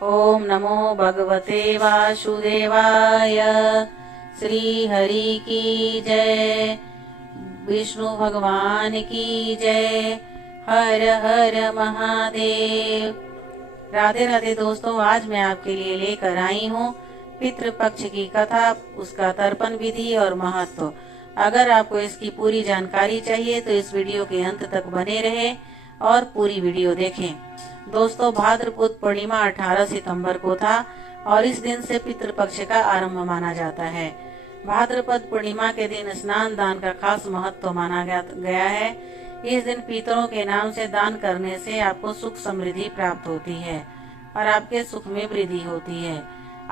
ओम नमो भगवते वासुदेवाय। श्री हरि की जय। विष्णु भगवान की जय। हर हर महादेव। राधे राधे दोस्तों, आज मैं आपके लिए लेकर आई हूँ पितृपक्ष की कथा, उसका तर्पण विधि और महत्व। अगर आपको इसकी पूरी जानकारी चाहिए तो इस वीडियो के अंत तक बने रहे और पूरी वीडियो देखें। दोस्तों, भाद्रपद पूर्णिमा 18 सितंबर को था और इस दिन से पितृपक्ष का आरंभ माना जाता है। भाद्रपद पूर्णिमा के दिन स्नान दान का खास महत्व माना गया है। इस दिन पितरों के नाम से दान करने से आपको सुख समृद्धि प्राप्त होती है और आपके सुख में वृद्धि होती है।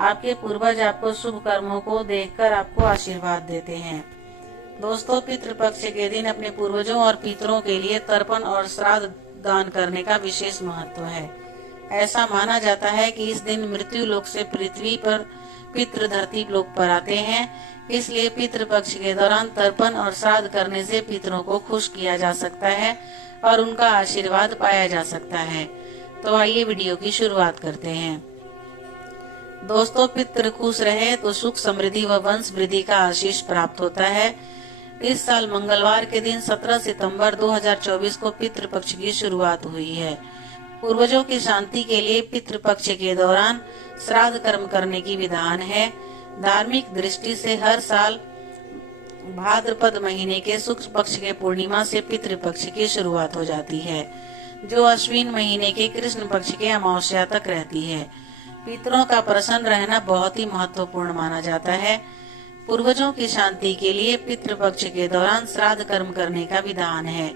आपके पूर्वज आपको शुभ कर्मों को देखकर आपको आशीर्वाद देते हैं। दोस्तों, पितृपक्ष के दिन अपने पूर्वजों और पितरों के लिए तर्पण और श्राद्ध दान करने का विशेष महत्व है। ऐसा माना जाता है कि इस दिन मृत्यु लोक से पृथ्वी पर पितृ धरती लोक पर आते हैं, इसलिए पितृपक्ष के दौरान तर्पण और श्राद्ध करने से पितरों को खुश किया जा सकता है और उनका आशीर्वाद पाया जा सकता है। तो आइए वीडियो की शुरुआत करते हैं। दोस्तों, पितृ खुश रहे तो सुख समृद्धि व वंश वृद्धि का आशीष प्राप्त होता है। इस साल मंगलवार के दिन 17 सितंबर 2024 को पितृपक्ष की शुरुआत हुई है। पूर्वजों की शांति के लिए पितृपक्ष के दौरान श्राद्ध कर्म करने की विधान है। धार्मिक दृष्टि से हर साल भाद्रपद महीने के शुक्ल पक्ष के पूर्णिमा से पितृपक्ष की शुरुआत हो जाती है, जो अश्विन महीने के कृष्ण पक्ष के अमावस्या तक रहती है। पितरों का प्रसन्न रहना बहुत ही महत्वपूर्ण माना जाता है। पूर्वजों की शांति के लिए पितृपक्ष के दौरान श्राद्ध कर्म करने का विधान है।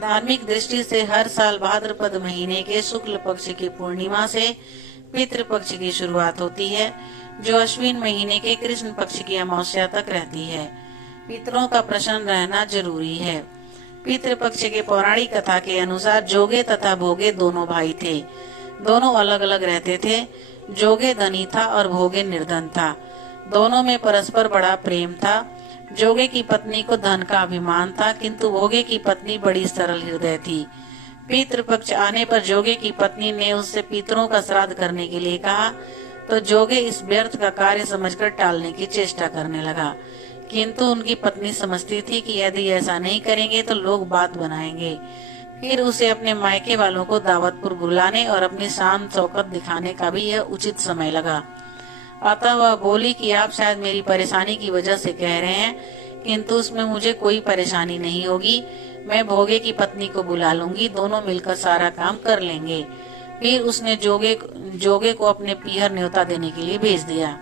धार्मिक दृष्टि से हर साल भाद्रपद महीने के शुक्ल पक्ष की पूर्णिमा से पितृपक्ष की शुरुआत होती है, जो अश्विन महीने के कृष्ण पक्ष की अमावस्या तक रहती है। पितरों का प्रसन्न रहना जरूरी है। पितृपक्ष के पौराणिक कथा के अनुसार जोगे तथा भोगे दोनों भाई थे। दोनों अलग अलग रहते थे। जोगे धनी था और भोगे निर्धन था। दोनों में परस्पर बड़ा प्रेम था। जोगे की पत्नी को धन का अभिमान था, किंतु भोगे की पत्नी बड़ी सरल हृदय थी। पितृपक्ष आने पर जोगे की पत्नी ने उससे पितरों का श्राद्ध करने के लिए कहा, तो जोगे इस व्यर्थ का कार्य समझकर टालने की चेष्टा करने लगा, किंतु उनकी पत्नी समझती थी कि यदि ऐसा नहीं करेंगे तो लोग बात बनाएंगे। फिर उसे अपने मायके वालों को दावत पर बुलाने और अपनी शान शौकत दिखाने का भी यह उचित समय लगा। अतः वह बोली कि आप शायद मेरी परेशानी की वजह से कह रहे हैं, किंतु उसमें मुझे कोई परेशानी नहीं होगी। मैं भोगे की पत्नी को बुला लूंगी, दोनों मिलकर सारा काम कर लेंगे। फिर उसने जोगे को अपने पीहर न्योता देने के लिए भेज दिया।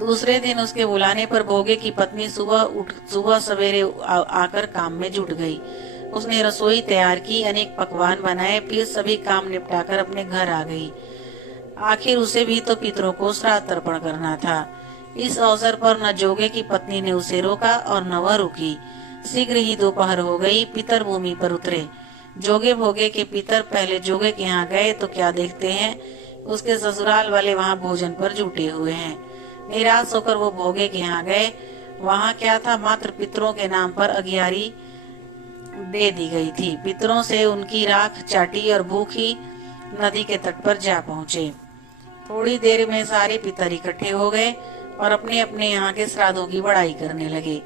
दूसरे दिन उसके बुलाने पर भोगे की पत्नी सुबह सवेरे आकर काम में जुट गई। उसने रसोई तैयार की, अनेक पकवान बनाए, फिर सभी काम निपटाकर अपने घर आ गई। आखिर उसे भी तो पितरों को श्राद्ध तर्पण करना था। इस अवसर पर न जोगे की पत्नी ने उसे रोका और न वह रुकी। शीघ्र ही दोपहर हो गई। पितर भूमि पर उतरे। जोगे भोगे के पितर पहले जोगे के यहाँ गए तो क्या देखते हैं, उसके ससुराल वाले वहाँ भोजन पर जुटे हुए हैं। निराश होकर वो भोगे के यहाँ गए। वहाँ क्या था, मात्र पितरों के नाम पर अगियारी दे दी गई थी। पितरों से उनकी राख चाटी और भूखी नदी के तट पर जा पहुँचे। थोड़ी देर में सारे पितर इकट्ठे हो गए और अपने अपने यहाँ के श्राद्धों की बड़ाई करने लगे।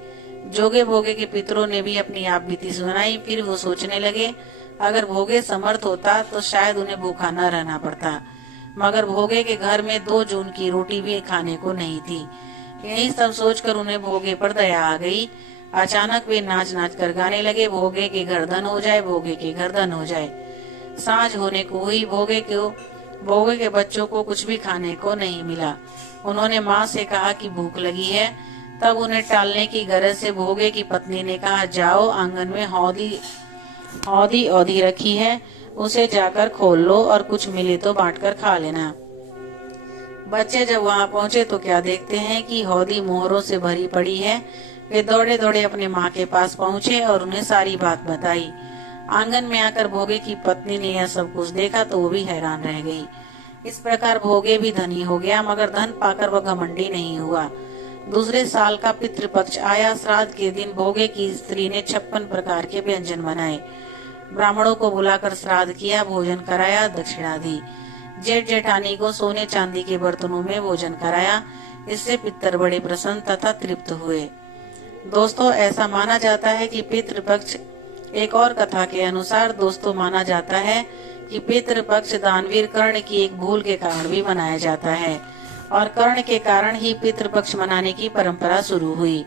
जोगे भोगे के पितरों ने भी अपनी आप बीती सुनाई। फिर वो सोचने लगे, अगर भोगे समर्थ होता तो शायद उन्हें भूखा न रहना पड़ता, मगर भोगे के घर में 2 जून की रोटी भी खाने को नहीं थी। यही सब सोचकर उन्हें भोगे पर दया आ गई। अचानक वे नाच नाच कर गाने लगे, भोगे के घर धन हो जाए, भोगे के घर धन हो जाए। सांझ होने को हुई। भोगे के बच्चों को कुछ भी खाने को नहीं मिला। उन्होंने माँ से कहा कि भूख लगी है। तब उन्हें टालने की गरज से भोगे की पत्नी ने कहा, जाओ, आंगन में हौदी औधी रखी है, उसे जाकर खोल लो और कुछ मिले तो बांटकर खा लेना। बच्चे जब वहाँ पहुँचे तो क्या देखते हैं कि हौदी मोहरों से भरी पड़ी है। वे दौड़े दौड़े अपने माँ के पास पहुँचे और उन्हें सारी बात बताई। आंगन में आकर भोगे की पत्नी ने यह सब कुछ देखा तो वो भी हैरान रह गई। इस प्रकार भोगे भी धनी हो गया, मगर धन पाकर वह घमंडी नहीं हुआ। दूसरे साल का पितृपक्ष आया। श्राद्ध के दिन भोगे की स्त्री ने 56 प्रकार के व्यंजन बनाए। ब्राह्मणों को बुलाकर श्राद्ध किया, भोजन कराया, दक्षिणा दी। जेठ जेठानी को सोने चांदी के बर्तनों में भोजन कराया। इससे पितर बड़े प्रसन्न तथा तृप्त हुए। दोस्तों, ऐसा माना जाता है कि पितृपक्ष, एक और कथा के अनुसार दोस्तों माना जाता है कि पितृपक्ष दानवीर कर्ण की एक भूल के कारण भी मनाया जाता है और कर्ण के कारण ही पितृपक्ष मनाने की परंपरा शुरू हुई।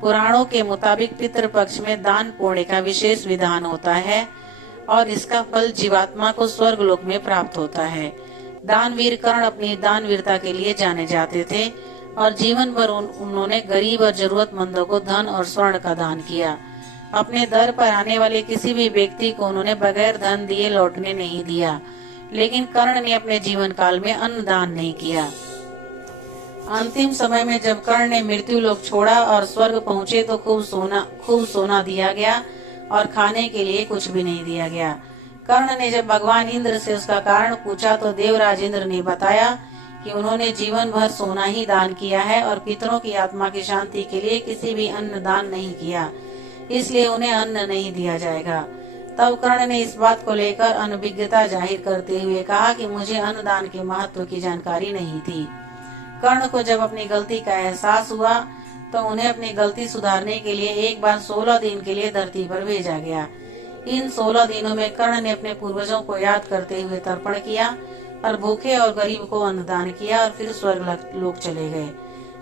पुराणों के मुताबिक पितृपक्ष में दान पुण्य का विशेष विधान होता है और इसका फल जीवात्मा को स्वर्ग लोक में प्राप्त होता है। दानवीर कर्ण अपनी दानवीरता के लिए जाने जाते थे और जीवन भर उन्होंने गरीब और जरूरतमंदों को धन और स्वर्ण का दान किया। अपने दर पर आने वाले किसी भी व्यक्ति को उन्होंने बगैर धन दिए लौटने नहीं दिया। लेकिन कर्ण ने अपने जीवन काल में अन्न दान नहीं किया। अंतिम समय में जब कर्ण ने मृत्यु लोक छोड़ा और स्वर्ग पहुँचे तो खूब सोना दिया गया और खाने के लिए कुछ भी नहीं दिया गया। कर्ण ने जब भगवान इंद्र से उसका कारण पूछा तो देवराज इंद्र ने बताया कि उन्होंने जीवन भर सोना ही दान किया है और पितरों की आत्मा की शांति के लिए किसी भी अन्न दान नहीं किया, इसलिए उन्हें अन्न नहीं दिया जाएगा। तब कर्ण ने इस बात को लेकर अनभिज्ञता जाहिर करते हुए कहा कि मुझे अन्न दान के महत्व की जानकारी नहीं थी। कर्ण को जब अपनी गलती का एहसास हुआ तो उन्हें अपनी गलती सुधारने के लिए एक बार 16 दिन के लिए धरती पर भेजा गया। इन 16 दिनों में कर्ण ने अपने पूर्वजों को याद करते हुए तर्पण किया और भूखे और गरीब को अन्नदान किया और फिर स्वर्ग लोक चले गए।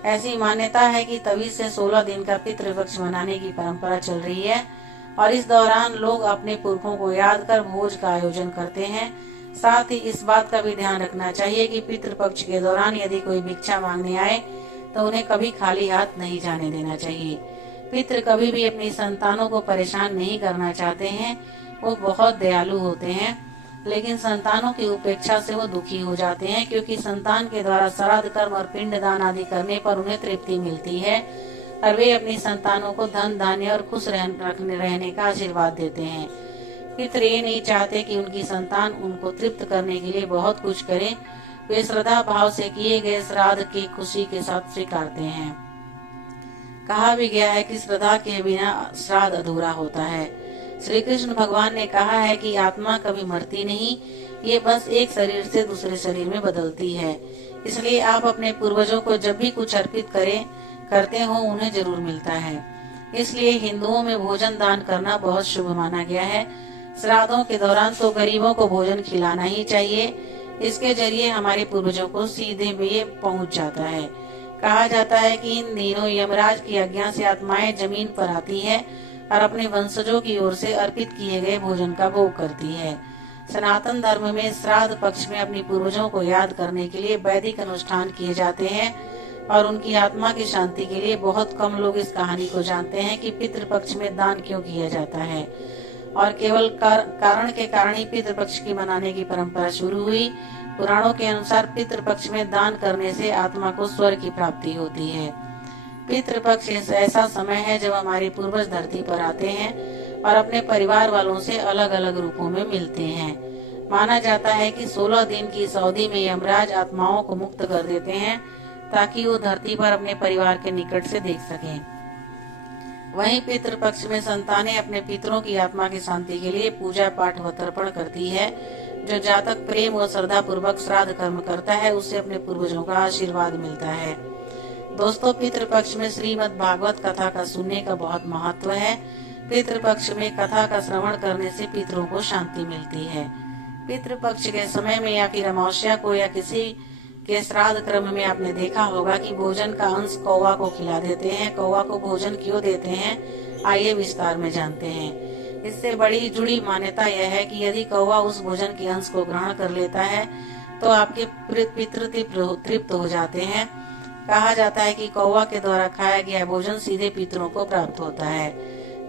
ऐसी मान्यता है कि तभी से 16 दिन का पितृपक्ष मनाने की परंपरा चल रही है और इस दौरान लोग अपने पुरखों को याद कर भोज का आयोजन करते हैं। साथ ही इस बात का भी ध्यान रखना चाहिए कि पितृपक्ष के दौरान यदि कोई भिक्षा मांगने आए तो उन्हें कभी खाली हाथ नहीं जाने देना चाहिए। पितृ कभी भी अपनी संतानों को परेशान नहीं करना चाहते हैं। वो बहुत दयालु होते हैं, लेकिन संतानों की उपेक्षा से वो दुखी हो जाते हैं, क्योंकि संतान के द्वारा श्राद्ध कर्म और पिंडदान आदि करने पर उन्हें तृप्ति मिलती है और वे अपनी संतानों को धन धान्य और खुश रहने का आशीर्वाद देते हैं। पितृ ये नहीं चाहते कि उनकी संतान उनको तृप्त करने के लिए बहुत कुछ करे। वे श्रद्धा भाव से किए गए श्राद्ध की खुशी के साथ स्वीकारते हैं। कहा भी गया है कि श्रद्धा के बिना श्राद्ध अधूरा होता है। श्री कृष्ण भगवान ने कहा है कि आत्मा कभी मरती नहीं, ये बस एक शरीर से दूसरे शरीर में बदलती है। इसलिए आप अपने पूर्वजों को जब भी कुछ अर्पित करते हो उन्हें जरूर मिलता है। इसलिए हिंदुओं में भोजन दान करना बहुत शुभ माना गया है। श्राद्धों के दौरान तो गरीबों को भोजन खिलाना ही चाहिए। इसके जरिए हमारे पूर्वजों को सीधे में पहुंच जाता है। कहा जाता है कि इन दिनों यमराज की आज्ञा से आत्माएं जमीन पर आती है और अपने वंशजों की ओर से अर्पित किए गए भोजन का भोग करती है। सनातन धर्म में श्राद्ध पक्ष में अपने पूर्वजों को याद करने के लिए वैदिक अनुष्ठान किए जाते हैं और उनकी आत्मा की शांति के लिए बहुत कम लोग इस कहानी को जानते हैं कि पितृपक्ष में दान क्यों किया जाता है और केवल कारण के कारण ही पितृपक्ष की मनाने की परंपरा शुरू हुई। पुराणों के अनुसार पितृपक्ष में दान करने से आत्मा को स्वर्ग की प्राप्ति होती है। पितृपक्ष ऐसा समय है जब हमारे पूर्वज धरती पर आते हैं और अपने परिवार वालों से अलग अलग रूपों में मिलते हैं। माना जाता है कि 16 दिन की इस अवधि में यमराज आत्माओं को मुक्त कर देते हैं ताकि वो धरती पर अपने परिवार के निकट से देख सकें। वहीं पितृपक्ष में संतानें अपने पितरों की आत्मा की शांति के लिए पूजा पाठ व तर्पण करती है। जो जातक प्रेम व श्रद्धा पूर्वक श्राद्ध कर्म करता है उससे अपने पूर्वजों का आशीर्वाद मिलता है। दोस्तों, पितृपक्ष में श्रीमद् भागवत कथा का सुनने का बहुत महत्व है। पितृपक्ष में कथा का श्रवण करने से पितरों को शांति मिलती है। पितृपक्ष के समय में या फिर अमावस्या को या किसी के श्राद्ध क्रम में आपने देखा होगा कि भोजन का अंश कौवा को खिला देते हैं। कौवा को भोजन क्यों देते हैं, आइए विस्तार में जानते हैं। इससे बड़ी जुड़ी मान्यता यह है कि यदि कौवा उस भोजन के अंश को ग्रहण कर लेता है तो आपके पितृ तृप्त हो जाते हैं। कहा जाता है कि कौवा के द्वारा खाया गया भोजन सीधे पितरों को प्राप्त होता है।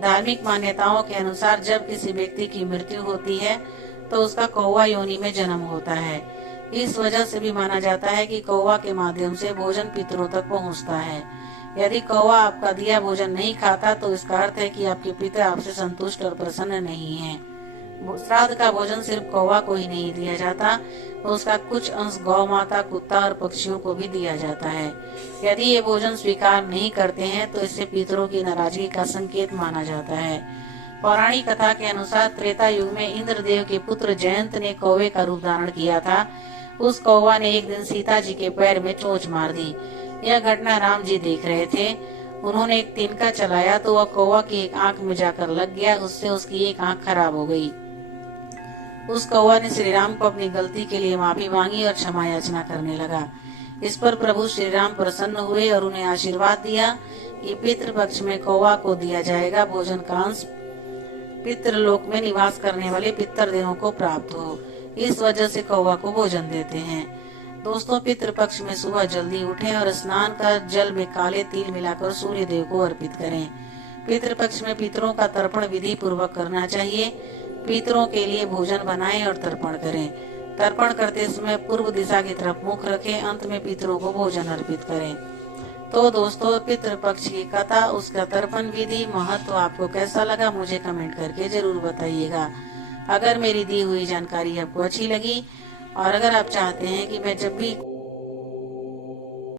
धार्मिक मान्यताओं के अनुसार जब किसी व्यक्ति की मृत्यु होती है तो उसका कौवा योनि में जन्म होता है। इस वजह से भी माना जाता है कि कौवा के माध्यम से भोजन पितरों तक पहुंचता है। यदि कौवा आपका दिया भोजन नहीं खाता तो इसका अर्थ है कि आपके पिता आपसे संतुष्ट और प्रसन्न नहीं हैं। श्राद्ध का भोजन सिर्फ कौवा को ही नहीं दिया जाता, तो उसका कुछ अंश गौ माता, कुत्ता और पक्षियों को भी दिया जाता है। यदि ये भोजन स्वीकार नहीं करते हैं तो इससे पितरों की नाराजगी का संकेत माना जाता है। पौराणिक कथा के अनुसार त्रेता युग में इंद्रदेव के पुत्र जयंत ने कौवे का रूप धारण किया था उस कौवा ने एक दिन सीता जी के पैर में चोंच मार दी। यह घटना राम जी देख रहे थे। उन्होंने एक तिनका चलाया तो वह कौवा की एक आंख में जाकर लग गया। उससे उसकी एक आंख खराब हो गई। उस कौवा ने श्री राम को अपनी गलती के लिए माफी मांगी और क्षमा याचना करने लगा। इस पर प्रभु श्री राम प्रसन्न हुए और उन्हें आशीर्वाद दिया कि पितृपक्ष में कौवा को दिया जाएगा भोजन का अंश पितृलोक में निवास करने वाले पितृदेवों को प्राप्त हो। इस वजह से कौवा को भोजन देते हैं। दोस्तों, पितृपक्ष में सुबह जल्दी उठें और स्नान कर जल में काले तिल मिलाकर सूर्य देव को अर्पित करें। पितृपक्ष में पितरों का तर्पण विधि पूर्वक करना चाहिए। पितरों के लिए भोजन बनाएं और तर्पण करें। तर्पण करते समय पूर्व दिशा की तरफ मुख रखें। अंत में पितरों को भोजन अर्पित करें। तो दोस्तों, पितृपक्ष की कथा, उसका तर्पण विधि, महत्व आपको कैसा लगा मुझे कमेंट करके जरूर बताइएगा। अगर मेरी दी हुई जानकारी आपको अच्छी लगी और अगर आप चाहते हैं कि मैं जब भी